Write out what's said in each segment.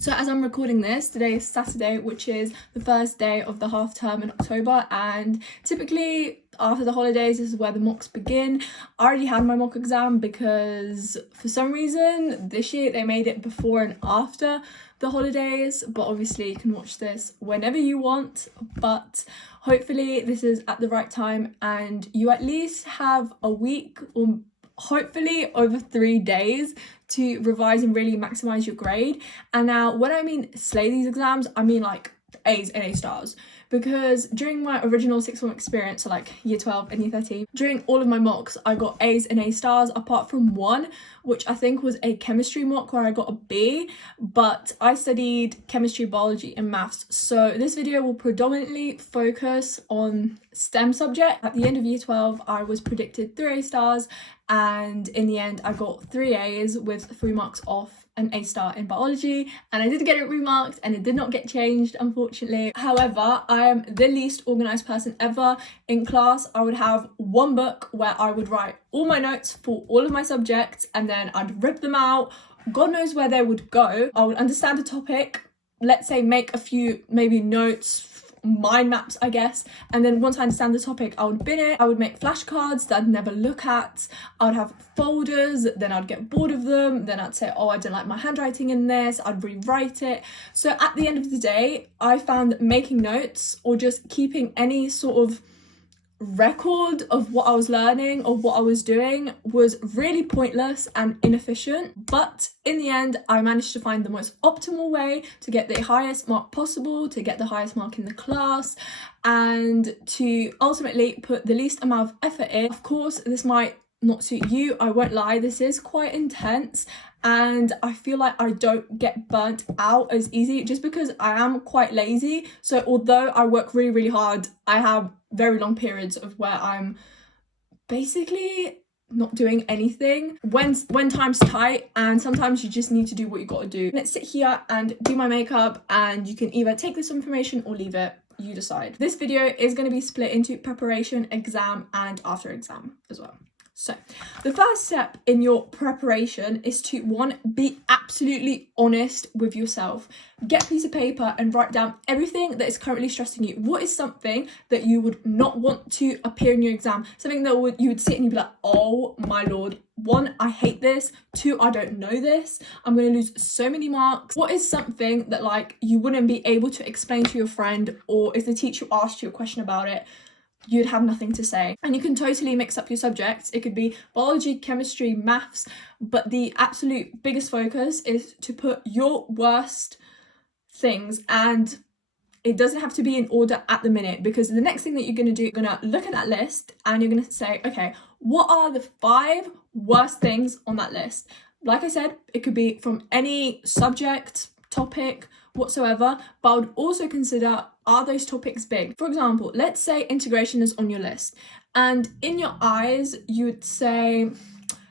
So as I'm recording this, today is Saturday, which is the first day of the half term in October, and typically after the holidays this is where the mocks begin. I already had my mock exam because for some reason this year they made it before and after the holidays, but obviously you can watch this whenever you want, but hopefully this is at the right time and you at least have a week or hopefully over 3 days to revise and really maximize your grade. And now when I mean slay these exams, I mean like A's and A stars, because during my original sixth form experience, so like year 12 and year 13, during all of my mocks I got A's and A stars apart from one, which I think was a chemistry mock where I got a B, but I studied chemistry, biology and maths, so this video will predominantly focus on STEM subject. At the end of year 12 I was predicted 3 A stars, and in the end I got 3 A's with 3 marks off an A star in biology, and I did get it remarked and it did not get changed, unfortunately. However, I am the least organized person ever. In class I would have one book where I would write all my notes for all of my subjects, and then I'd rip them out. God knows where they would go. I would understand a topic, let's say make a few maybe notes, mind maps I guess, and then once I understand the topic I would bin it. I would make flashcards that I'd never look at. I would have folders, then I'd get bored of them, then I'd say, oh, I don't like my handwriting in this, I'd rewrite it. So at the end of the day I found that making notes or just keeping any sort of record of what I was learning or what I was doing was really pointless and inefficient. But in the end I managed to find the most optimal way to get the highest mark possible, to get the highest mark in the class, and to ultimately put the least amount of effort in. Of course this might not suit you, I won't lie, this is quite intense and I feel like I don't get burnt out as easy just because I am quite lazy. So although I work really hard, I have very long periods of where I'm basically not doing anything when time's tight, and sometimes you just need to do what you got to do. Let's sit here and do my makeup, and you can either take this information or leave it, you decide. This video is going to be split into preparation, exam and after exam as well. So the first step in your preparation is to, one, be absolutely honest with yourself. Get a piece of paper and write down everything that is currently stressing you. What is something that you would not want to appear in your exam? Something that you would sit and you'd be like, oh my lord, 1, I hate this. 2, I don't know this. I'm going to lose so many marks. What is something that like you wouldn't be able to explain to your friend, or if the teacher asked you a question about it, you'd have nothing to say? And you can totally mix up your subjects. It could be biology, chemistry, maths, but the absolute biggest focus is to put your worst things, and it doesn't have to be in order at the minute, because the next thing that you're going to do, you're going to look at that list and you're going to say, okay, what are the 5 worst things on that list? Like I said, it could be from any subject, topic, whatsoever, but I would also consider, are those topics big? For example, let's say integration is on your list, and in your eyes you would say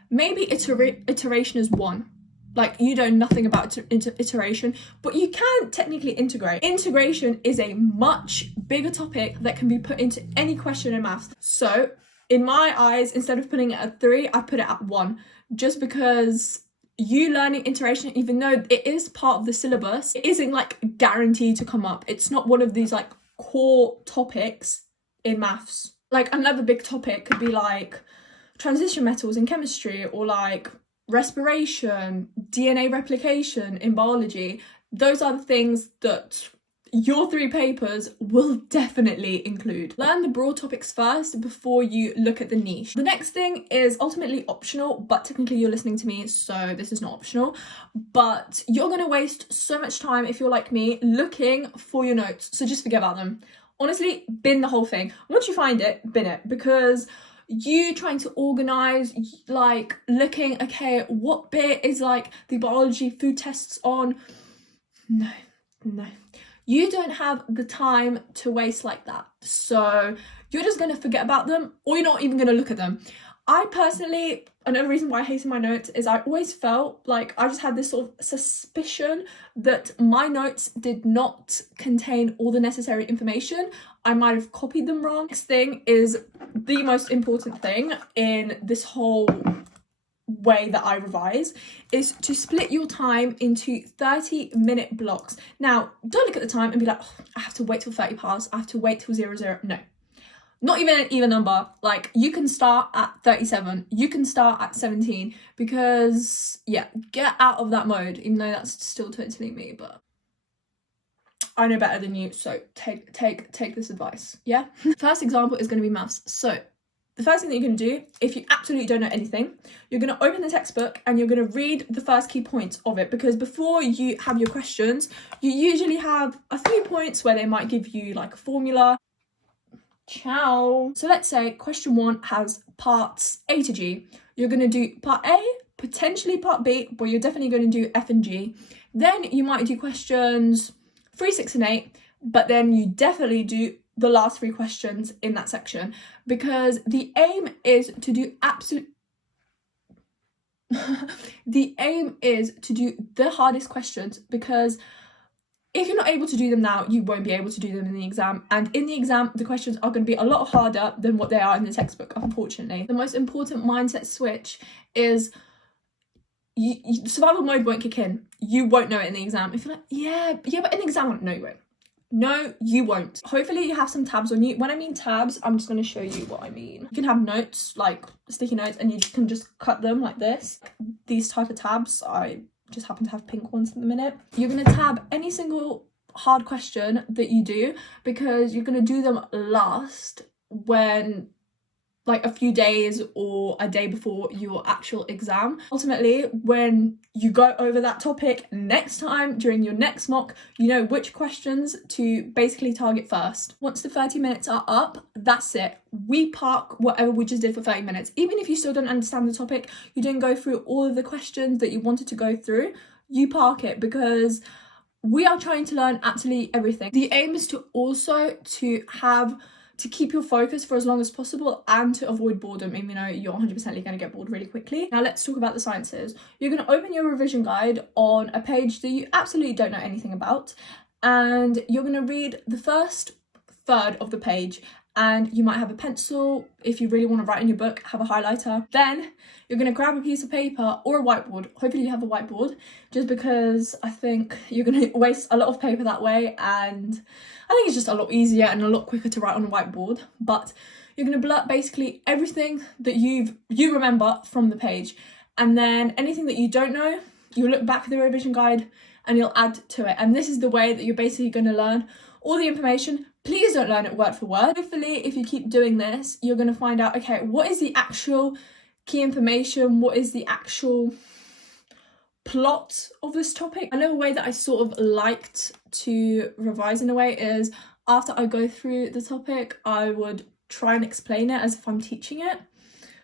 maybe iteration is 1. Like, you know nothing about iteration, but you can technically integrate. Integration is a much bigger topic that can be put into any question in maths. So in my eyes, instead of putting it at 3, I put it at 1, just because you learning iteration, even though it is part of the syllabus, it isn't like guaranteed to come up. It's not one of these like core topics in maths. Like another big topic could be like transition metals in chemistry, or like respiration, DNA replication in biology. Those are the things that your 3 papers will definitely include. Learn the broad topics first before you look at the niche. The next thing is ultimately optional, but technically you're listening to me, so this is not optional. But you're going to waste so much time, if you're like me, looking for your notes, so just forget about them. Honestly, bin the whole thing. Once you find it, bin it, because you trying to organize, like looking, okay, what bit is like the biology food tests on? No. You don't have the time to waste like that. So you're just going to forget about them, or you're not even going to look at them. I personally, another reason why I hated my notes is I always felt like I just had this sort of suspicion that my notes did not contain all the necessary information. I might have copied them wrong. Next thing is the most important thing in this whole way that I revise is to split your time into 30-minute blocks. Now, don't look at the time and be like, oh, I have to wait till 30 past, I have to wait till 00. No, not even an even number. Like, you can start at 37, you can start at 17, because yeah, get out of that mode, even though that's still totally me, but I know better than you, so take this advice, yeah? First example is going to be maths. So the first thing that you're going to do, if you absolutely don't know anything, you're going to open the textbook and you're going to read the first key points of it, because before you have your questions, you usually have a few points where they might give you like a formula. Ciao. So let's say question 1 has parts A to G. You're going to do part A, potentially part B, but you're definitely going to do F and G. Then you might do questions 3, 6 and 8, but then you definitely do the last 3 questions in that section, because the aim is to do the aim is to do the hardest questions, because if you're not able to do them now, you won't be able to do them in the exam, and in the exam the questions are going to be a lot harder than what they are in the textbook, unfortunately. The most important mindset switch is survival mode won't kick in. You won't know it in the exam. If you're like, yeah, but in the exam, no, you won't. No, you won't. Hopefully you have some tabs on you. When I mean tabs, I'm just going to show you what I mean. You can have notes, like sticky notes, and you can just cut them like this. These type of tabs, I just happen to have pink ones at the minute. You're going to tab any single hard question that you do, because you're going to do them last when, like, a few days or a day before your actual exam. Ultimately, when you go over that topic next time during your next mock, you know which questions to basically target first. Once the 30 minutes are up, that's it. We park whatever we just did for 30 minutes. Even if you still don't understand the topic, you didn't go through all of the questions that you wanted to go through, you park it, because we are trying to learn absolutely everything. The aim is to also to keep your focus for as long as possible and to avoid boredom, even though you're 100% going to get bored really quickly. Now let's talk about the sciences. You're going to open your revision guide on a page that you absolutely don't know anything about, and you're going to read the first third of the page, and you might have a pencil. If you really want to write in your book, have a highlighter. Then you're going to grab a piece of paper or a whiteboard. Hopefully you have a whiteboard, just because I think you're going to waste a lot of paper that way, and I think it's just a lot easier and a lot quicker to write on a whiteboard. But you're going to blurt basically everything that you remember from the page, and then anything that you don't know, you'll look back at the revision guide and you'll add to it. And this is the way that you're basically going to learn all the information. Please don't learn it word for word. Hopefully, if you keep doing this, you're going to find out, okay, what is the actual key information? What is the actual plot of this topic? Another way that I sort of liked to revise in a way is, after I go through the topic, I would try and explain it as if I'm teaching it.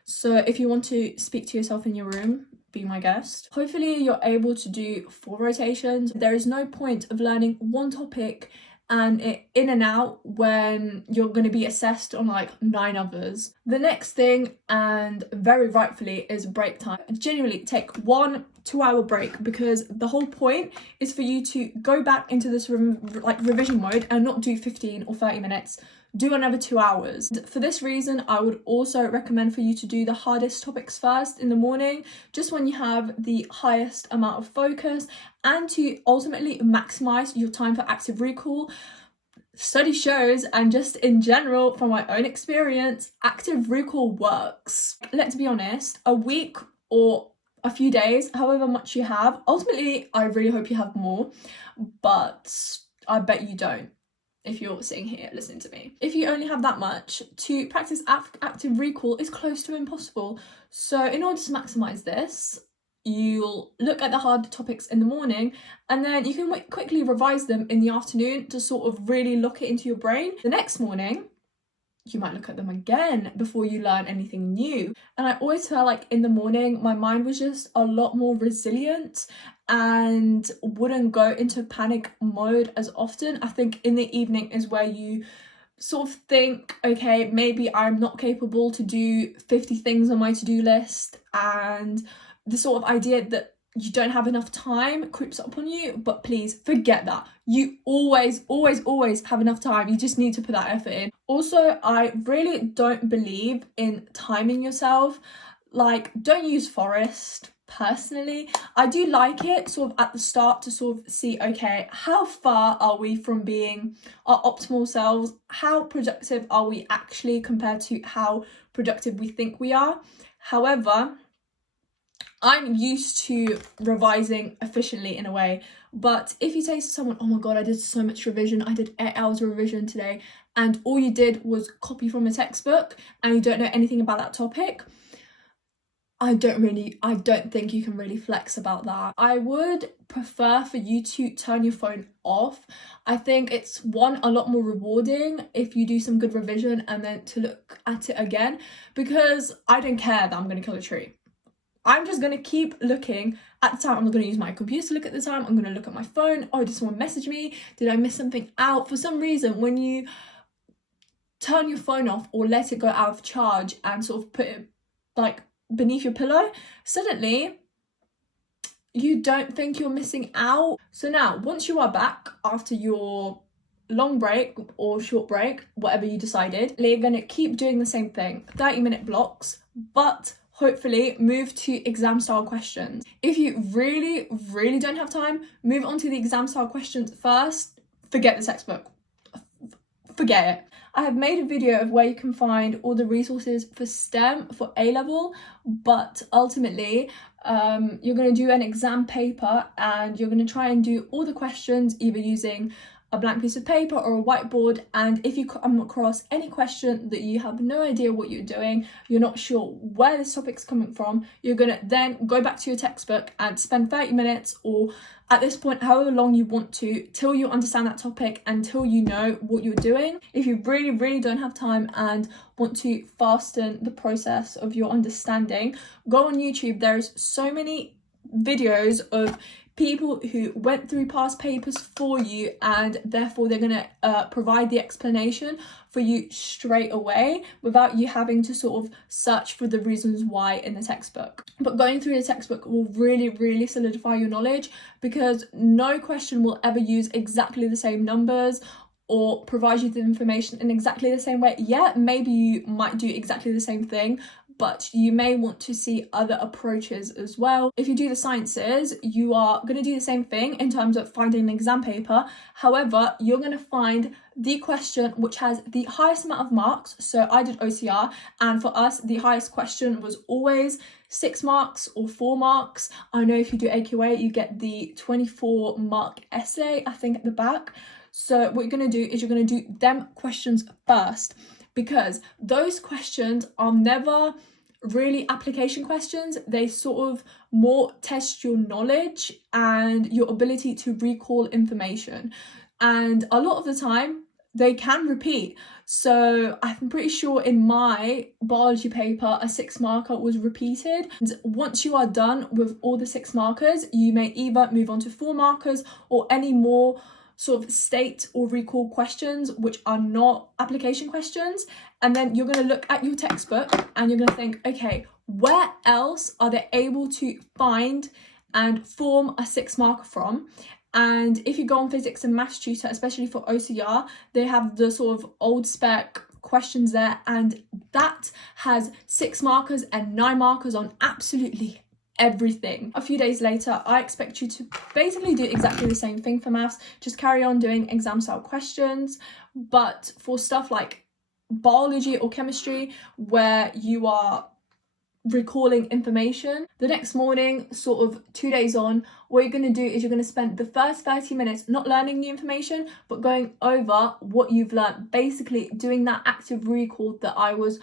So if you want to speak to yourself in your room, be my guest. Hopefully you're able to do 4 rotations. There is no point of learning one topic and it in and out when you're going to be assessed on like 9 others. The next thing, and very rightfully, is break time. Genuinely take 1 2-hour break, because the whole point is for you to go back into this revision mode and not do 15 or 30 minutes. Do another 2 hours. For this reason, I would also recommend for you to do the hardest topics first in the morning, just when you have the highest amount of focus, and to ultimately maximize your time for active recall. Study shows, and just in general from my own experience, active recall works. Let's be honest, a week or a few days, however much you have, ultimately I really hope you have more, but I bet you don't if you're sitting here listening to me. If you only have that much, to practice active recall is close to impossible. So in order to maximize this, you'll look at the hard topics in the morning, and then you can quickly revise them in the afternoon to sort of really lock it into your brain. The next morning, you might look at them again before you learn anything new. And I always felt like in the morning, my mind was just a lot more resilient and wouldn't go into panic mode as often. I think in the evening is where you sort of think, okay, maybe I'm not capable to do 50 things on my to-do list, and the sort of idea that you don't have enough time creeps up on you. But please forget that. You always have enough time. You just need to put that effort in. Also, I really don't believe in timing yourself. like, don't use Forest. Personally, I do like it sort of at the start to sort of see, okay, how far are we from being our optimal selves? How productive are we actually compared to how productive we think we are? However, I'm used to revising efficiently in a way, but if you say to someone, oh my god, I did so much revision, I did 8 hours of revision today, and all you did was copy from a textbook and you don't know anything about that topic, I don't think you can really flex about that. I would prefer for you to turn your phone off. I think it's a lot more rewarding if you do some good revision and then to look at it again, because I don't care that I'm going to kill a tree. I'm just going to keep looking at the time. I'm going to use my computer to look at the time. I'm going to look at my phone. Oh, did someone message me? Did I miss something out? For some reason, when you turn your phone off or let it go out of charge and sort of put it like beneath your pillow, suddenly you don't think you're missing out. So now, once you are back after your long break or short break, whatever you decided, you're going to keep doing the same thing, 30-minute blocks, but hopefully move to exam style questions. If you really don't have time, move on to the exam style questions first. Forget the textbook. Forget it. I have made a video of where you can find all the resources for STEM for A-level, but ultimately you're going to do an exam paper and you're going to try and do all the questions either using a blank piece of paper or a whiteboard, and if you come across any question that you have no idea what you're doing, you're not sure where this topic's coming from, you're going to then go back to your textbook and spend 30 minutes, or at this point however long you want to, till you understand that topic, until you know what you're doing. If you really don't have time and want to fasten the process of your understanding, go on YouTube. There's so many videos of people who went through past papers for you, and therefore they're going to provide the explanation for you straight away without you having to sort of search for the reasons why in the textbook. But going through the textbook will really solidify your knowledge, because no question will ever use exactly the same numbers or provide you the information in exactly the same way. Yeah, maybe you might do exactly the same thing, but you may want to see other approaches as well. If you do the sciences, you are going to do the same thing in terms of finding an exam paper. However, you're going to find the question which has the highest amount of marks. So I did OCR, and for us, the highest question was always 6 marks or 4 marks. I know if you do AQA, you get the 24-mark essay, I think, at the back. So what you're going to do is you're going to do them questions first, because those questions are never really application questions. They sort of more test your knowledge and your ability to recall information. And a lot of the time, they can repeat. So I'm pretty sure in my biology paper, a 6-marker was repeated. And once you are done with all the 6 markers, you may either move on to 4 markers or any more sort of state or recall questions which are not application questions. And then you're going to look at your textbook and you're going to think, okay, where else are they able to find and form a 6-marker from? And if you go on Physics and Maths Tutor, especially for OCR, they have the sort of old spec questions there, and that has 6 markers and 9 markers on absolutely everything. A few days later, I expect you to basically do exactly the same thing for maths, just carry on doing exam style questions. But for stuff like biology or chemistry, where you are recalling information, the next morning, sort of 2 days on, what you're going to do is you're going to spend the first 30 minutes not learning new information, but going over what you've learned, basically doing that active recall that I was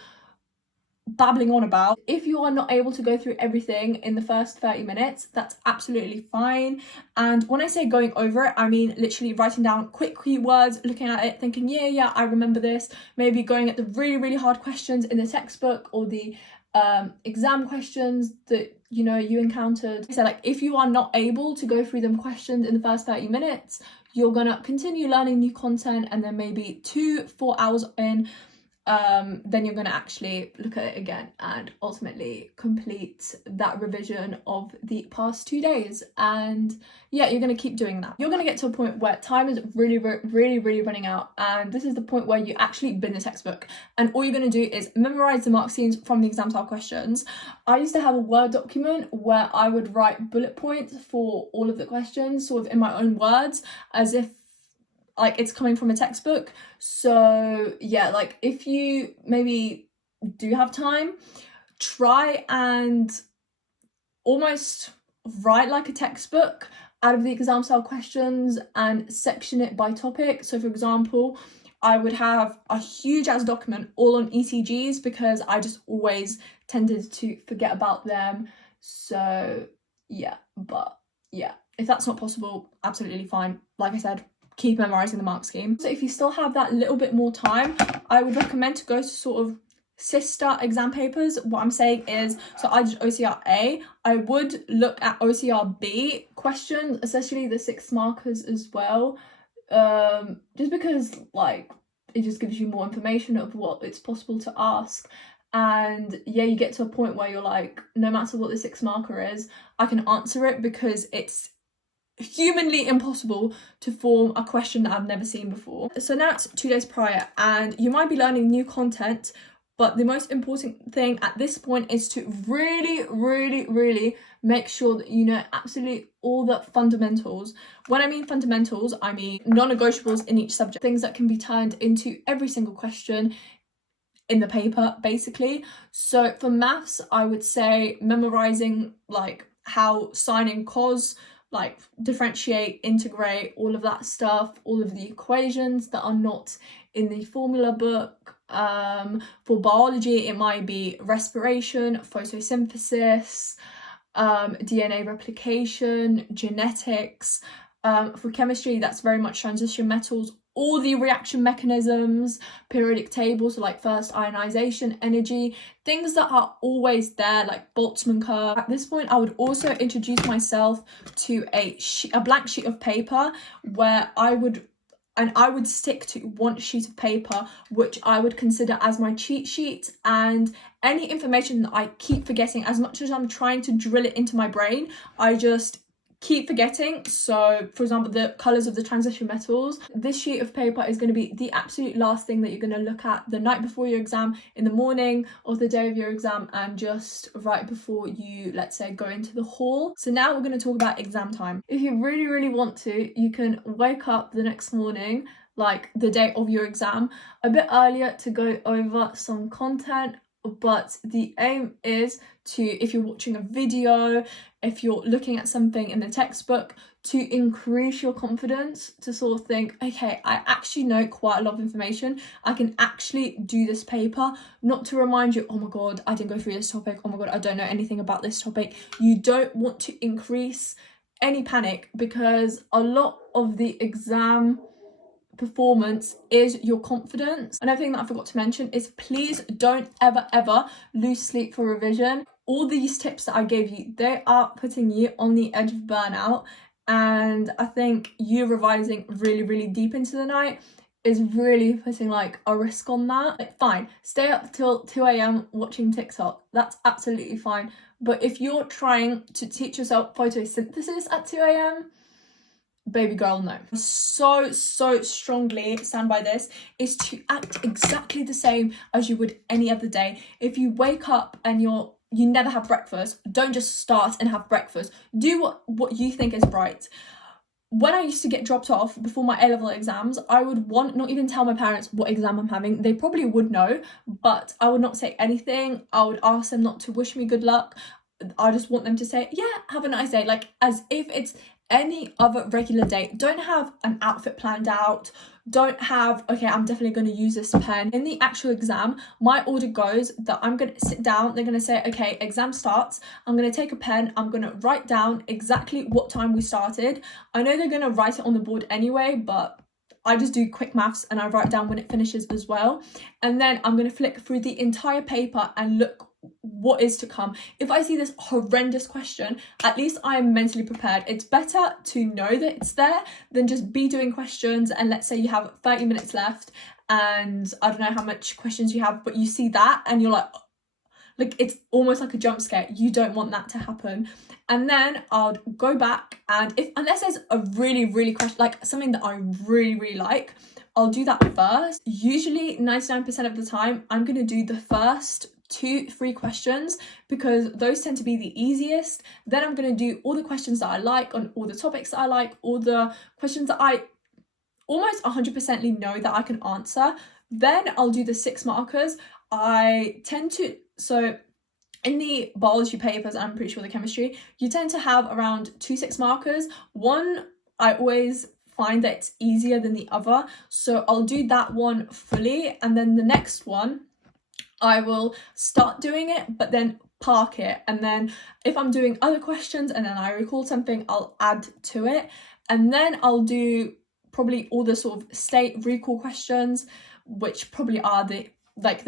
babbling on about. If you are not able to go through everything in the first 30 minutes, that's absolutely fine. And when I say going over it, I mean literally writing down quick keywords, looking at it, thinking, yeah, I remember this. Maybe going at the really hard questions in the textbook or the exam questions that you encountered. So like, if you are not able to go through them questions in the first 30 minutes, you're gonna continue learning new content, and then maybe 2-4 hours in, then you're going to actually look at it again and ultimately complete that revision of the past 2 days. And yeah, you're going to keep doing that. You're going to get to a point where time is really running out, and this is the point where you actually bin the textbook, and all you're going to do is memorize the mark schemes from the exam style questions. I used to have a Word document where I would write bullet points for all of the questions, sort of in my own words, as if like it's coming from a textbook. So yeah, like if you maybe do have time, try and almost write like a textbook out of the exam style questions and section it by topic. So for example, I would have a huge ass document all on ECGs because I just always tended to forget about them. So yeah, but yeah, if that's not possible, absolutely fine. Like I said, keep memorizing the mark scheme. So if you still have that little bit more time, I would recommend to go to sort of sister exam papers. What I'm saying is, so I did OCR A, I would look at OCR B questions, especially the 6 markers as well, just because like it just gives you more information of what it's possible to ask. And yeah, you get to a point where you're like, no matter what the 6 marker is, I can answer it, because it's humanly impossible to form a question that I've never seen before. So now it's 2 days prior, and you might be learning new content, but the most important thing at this point is to really make sure that you know absolutely all the fundamentals. When I mean fundamentals, I mean non-negotiables in each subject, things that can be turned into every single question in the paper, basically. So for maths, I would say memorizing like how sine and cos, like differentiate, integrate, all of that stuff, all of the equations that are not in the formula book. For biology, it might be respiration, photosynthesis, DNA replication, genetics. For chemistry, that's very much transition metals, all the reaction mechanisms, periodic tables, so like first ionization, energy, things that are always there, like Boltzmann curve. At this point, I would also introduce myself to a blank sheet of paper where I would stick to one sheet of paper, which I would consider as my cheat sheet, and any information that I keep forgetting, as much as I'm trying to drill it into my brain, I just keep forgetting. So for example, the colors of the transition metals, this sheet of paper is going to be the absolute last thing that you're going to look at the night before your exam, in the morning of the day of your exam, and just right before you, let's say, go into the hall. So now we're going to talk about exam time. If you really want to, you can wake up the next morning, like the day of your exam, a bit earlier to go over some content. But the aim is to, if you're watching a video, if you're looking at something in the textbook, to increase your confidence, to sort of think, okay, I actually know quite a lot of information, I can actually do this paper, not to remind you, oh my god, I didn't go through this topic, oh my god, I don't know anything about this topic. You don't want to increase any panic, because a lot of the exam performance is your confidence. Another thing that I forgot to mention is, please don't ever lose sleep for revision. All these tips that I gave you, they are putting you on the edge of burnout, and I think you revising really deep into the night is really putting like a risk on that. Like, fine, stay up till 2 a.m. watching TikTok, that's absolutely fine, but if you're trying to teach yourself photosynthesis at 2 a.m, baby girl, no. So strongly stand by this, is to act exactly the same as you would any other day. If you wake up and you never have breakfast, don't just start and have breakfast. Do what you think is right. When I used to get dropped off before my A-level exams, I would not even tell my parents what exam I'm having. They probably would know, but I would not say anything. I would ask them not to wish me good luck. I just want them to say, yeah, have a nice day, like as if it's any other regular day. Don't have an outfit planned out. Don't have, okay, I'm definitely going to use this pen. In the actual exam, my order goes that I'm going to sit down, they're going to say, okay, exam starts, I'm going to take a pen, I'm going to write down exactly what time we started. I know they're going to write it on the board anyway, but I just do quick maths and I write down when it finishes as well. And then I'm going to flick through the entire paper and look what is to come. If I see this horrendous question, at least I am mentally prepared. It's better to know that it's there than just be doing questions and let's say you have 30 minutes left and I don't know how much questions you have, but you see that and you're like it's almost like a jump scare. You don't want that to happen. And then I'll go back, and unless there's a really question, like something that I really like, I'll do that first. Usually 99% of the time I'm going to do the first 2-3 questions because those tend to be the easiest. Then I'm going to do all the questions that I like on all the topics that I like, all the questions that I almost 100% know that I can answer. Then I'll do the 6 markers. I tend to, so in the biology papers, I'm pretty sure the chemistry, you tend to have around 2 6 markers. One, I always find that it's easier than the other, so I'll do that one fully, and then the next one I will start doing it but then park it, and then if I'm doing other questions and then I recall something, I'll add to it, and then I'll do probably all the sort of state recall questions, which probably are they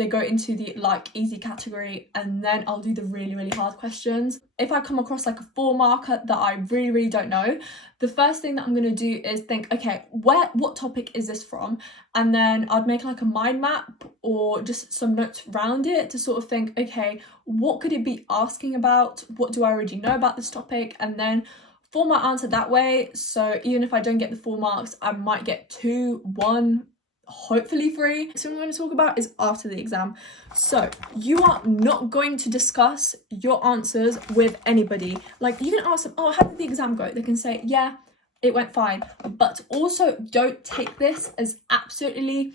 go into the easy category, and then I'll do the really hard questions. If I come across like a 4 marker that I really don't know, the first thing that I'm going to do is think, okay, what topic is this from? And then I'd make like a mind map or just some notes around it to sort of think, okay, what could it be asking about? What do I already know about this topic? And then form my answer that way. So even if I don't get the 4 marks, I might get 2, 1, hopefully 3. So what I'm going to talk about is after the exam. So you are not going to discuss your answers with anybody. Like, you can ask them, oh, how did the exam go? They can say, yeah, it went fine. But also don't take this as absolutely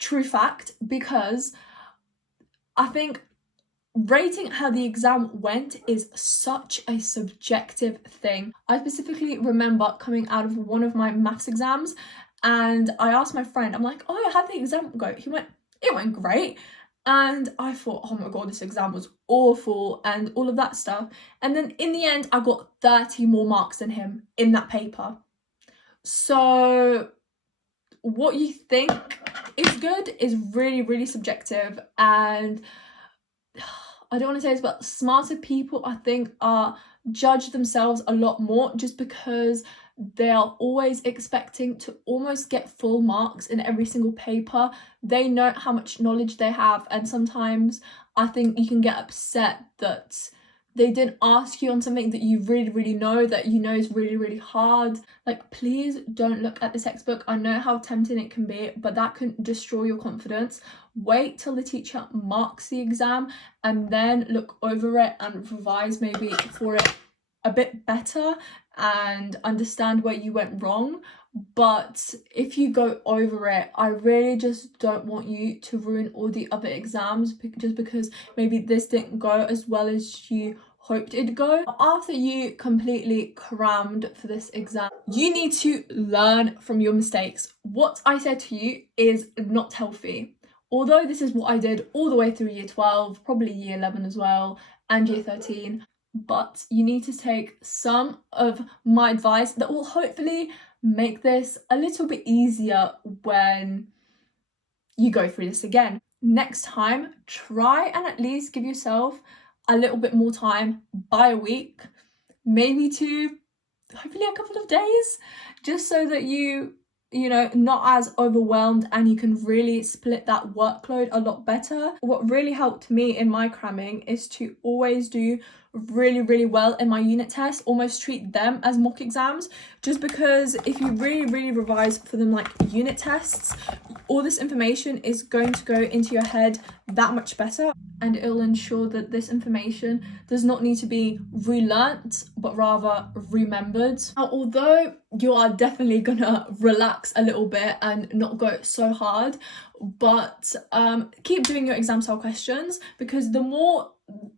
true fact, because I think rating how the exam went is such a subjective thing. I specifically remember coming out of one of my maths exams, and I asked my friend, I'm like, oh, how did the exam go? He went, it went great. And I thought, oh my God, this exam was awful and all of that stuff. And then in the end, I got 30 more marks than him in that paper. So what you think is good is really subjective. And I don't want to say this, but smarter people, I think, judge themselves a lot more just because they are always expecting to almost get full marks in every single paper. They know how much knowledge they have, and sometimes I think you can get upset that they didn't ask you on something that you really know, that you know is really hard. Like, please don't look at the textbook. I know how tempting it can be, but that can destroy your confidence. Wait till the teacher marks the exam and then look over it and revise maybe for it a bit better and understand where you went wrong. But if you go over it, I really just don't want you to ruin all the other exams just because maybe this didn't go as well as you hoped it'd go. After you completely crammed for this exam, you need to learn from your mistakes. What I said to you is not healthy. Although this is what I did all the way through year 12, probably year 11 as well, and year 13, but you need to take some of my advice that will hopefully make this a little bit easier when you go through this again. Next time, try and at least give yourself a little bit more time, by a week, maybe 2, hopefully a couple of days, just so that you know, not as overwhelmed and you can really split that workload a lot better. What really helped me in my cramming is to always do really well in my unit tests, almost treat them as mock exams, just because if you really revise for them like unit tests, all this information is going to go into your head that much better, and it'll ensure that this information does not need to be relearnt but rather remembered. Now, although you are definitely gonna relax a little bit and not go so hard, but keep doing your exam style questions, because the more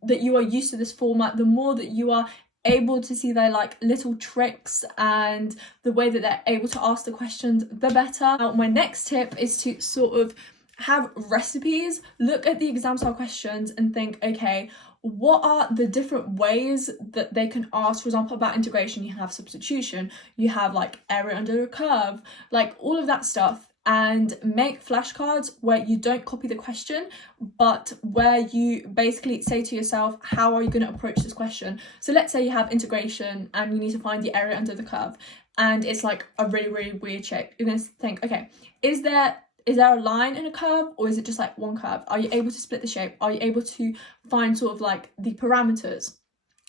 that you are used to this format, the more that you are able to see their like little tricks and the way that they're able to ask the questions, the better. Now, my next tip is to sort of have recipes. Look at the exam style questions and think, okay, what are the different ways that they can ask? For example, about integration, you have substitution, you have like area under a curve, like all of that stuff. And make flashcards where you don't copy the question, but where you basically say to yourself, how are you going to approach this question? So let's say you have integration and you need to find the area under the curve, and it's like a really weird shape. You're going to think, okay, is there is there a line in a curve, or is it just like one curve? Are you able to split the shape? Are you able to find sort of like the parameters?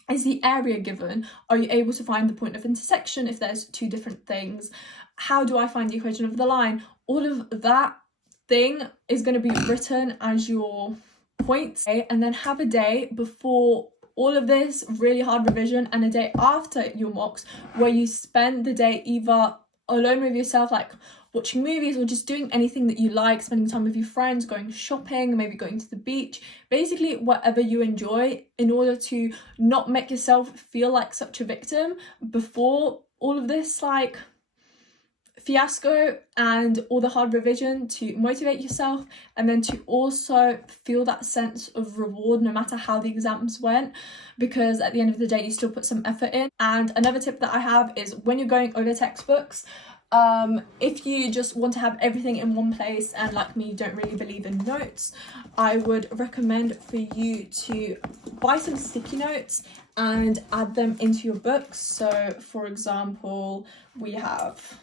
Is the area given? Are you able to find the point of intersection if there's two different things? How do I find the equation of the line? All of that thing is going to be written as your points, and then have a day before all of this really hard revision and a day after your mocks where you spend the day either alone with yourself, like watching movies, or just doing anything that you like, spending time with your friends, going shopping, maybe going to the beach, basically whatever you enjoy, in order to not make yourself feel like such a victim before all of this like fiasco and all the hard revision, to motivate yourself and then to also feel that sense of reward no matter how the exams went, because at the end of the day you still put some effort in. And another tip that I have is when you're going over textbooks, if you just want to have everything in one place and like me don't really believe in notes, I would recommend for you to buy some sticky notes and add them into your books. So for example, we have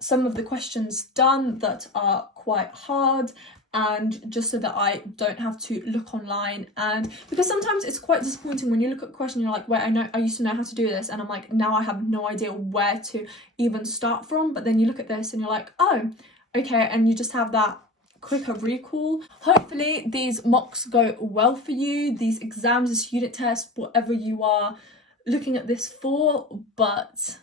some of the questions done that are quite hard, and just so that I don't have to look online. And because sometimes it's quite disappointing when you look at a question, you're like, wait, I used to know how to do this, and I'm like, now I have no idea where to even start from. But then you look at this and you're like, oh, okay, and you just have that quicker recall. Hopefully these mocks go well for you, these exams, this unit test, whatever you are looking at this for. But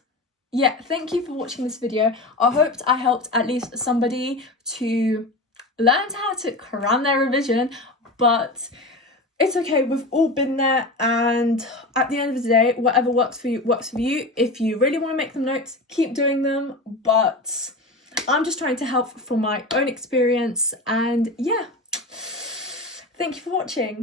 yeah, thank you for watching this video. I hoped I helped at least somebody to learn how to cram their revision, but it's okay, we've all been there, and at the end of the day, whatever works for you works for you. If you really want to make them notes, keep doing them, but I'm just trying to help from my own experience. And yeah, thank you for watching.